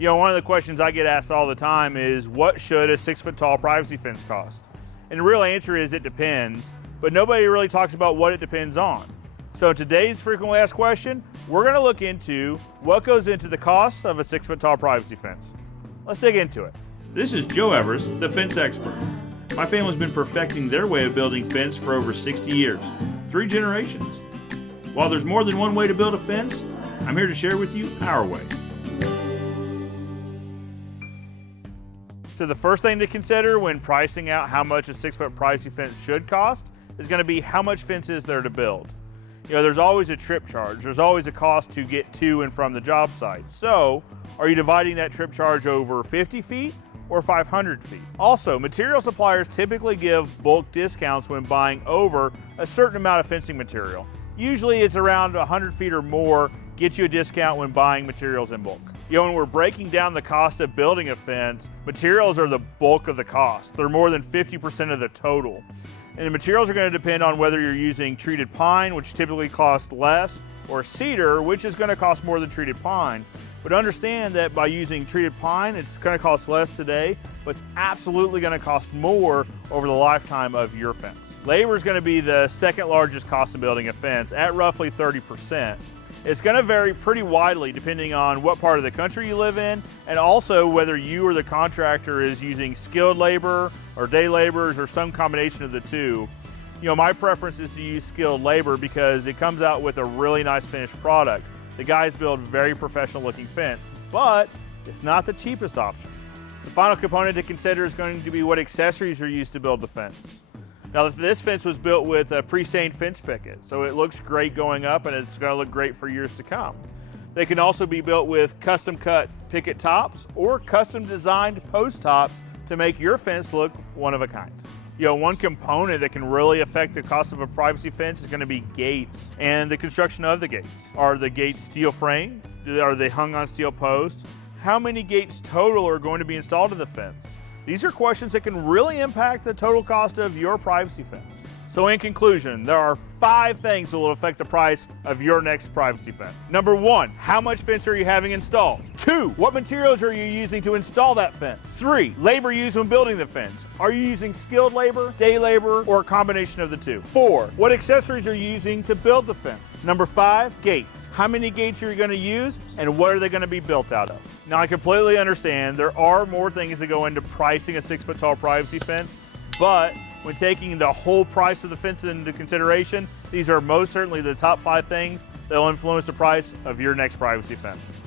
You know, one of the questions I get asked all the time is, what should a 6-foot tall privacy fence cost? And the real answer is it depends, but nobody really talks about what it depends on. So in today's frequently asked question, we're gonna look into what goes into the cost of a 6-foot tall privacy fence. Let's dig into it. This is Joe Everest, the fence expert. My family's been perfecting their way of building fence for over 60 years, 3 generations. While there's more than one way to build a fence, I'm here to share with you our way. So the first thing to consider when pricing out how much a 6-foot privacy fence should cost is going to be how much fence is there to build. You know, there's always a trip charge. There's always a cost to get to and from the job site. So are you dividing that trip charge over 50 feet or 500 feet? Also, material suppliers typically give bulk discounts when buying over a certain amount of fencing material. Usually it's around 100 feet or more, gets you a discount when buying materials in bulk. You know, when we're breaking down the cost of building a fence, materials are the bulk of the cost. They're more than 50% of the total. And the materials are going to depend on whether you're using treated pine, which typically costs less, or cedar, which is going to cost more than treated pine. But understand that by using treated pine, it's going to cost less today, but it's absolutely going to cost more over the lifetime of your fence. Labor is going to be the second largest cost of building a fence at roughly 30%. It's going to vary pretty widely depending on what part of the country you live in, and also whether you or the contractor is using skilled labor or day laborers or some combination of the two. You know, my preference is to use skilled labor because it comes out with a really nice finished product. The guys build very professional looking fence, but it's not the cheapest option. The final component to consider is going to be what accessories are used to build the fence. Now, this fence was built with a pre-stained fence picket, so it looks great going up and it's going to look great for years to come. They can also be built with custom cut picket tops or custom designed post tops to make your fence look one of a kind. You know, one component that can really affect the cost of a privacy fence is going to be gates and the construction of the gates. Are the gates steel frame? Are they hung on steel posts? How many gates total are going to be installed in the fence? These are questions that can really impact the total cost of your privacy fence. So in conclusion, there are 5 things that will affect the price of your next privacy fence. Number 1, how much fence are you having installed? 2, what materials are you using to install that fence? 3, labor used when building the fence. Are you using skilled labor, day labor, or a combination of the two? 4, what accessories are you using to build the fence? Number 5, gates. How many gates are you going to use and what are they going to be built out of? Now, I completely understand there are more things that go into pricing a 6-foot tall privacy fence, but when taking the whole price of the fence into consideration, these are most certainly the top 5 things that will influence the price of your next privacy fence.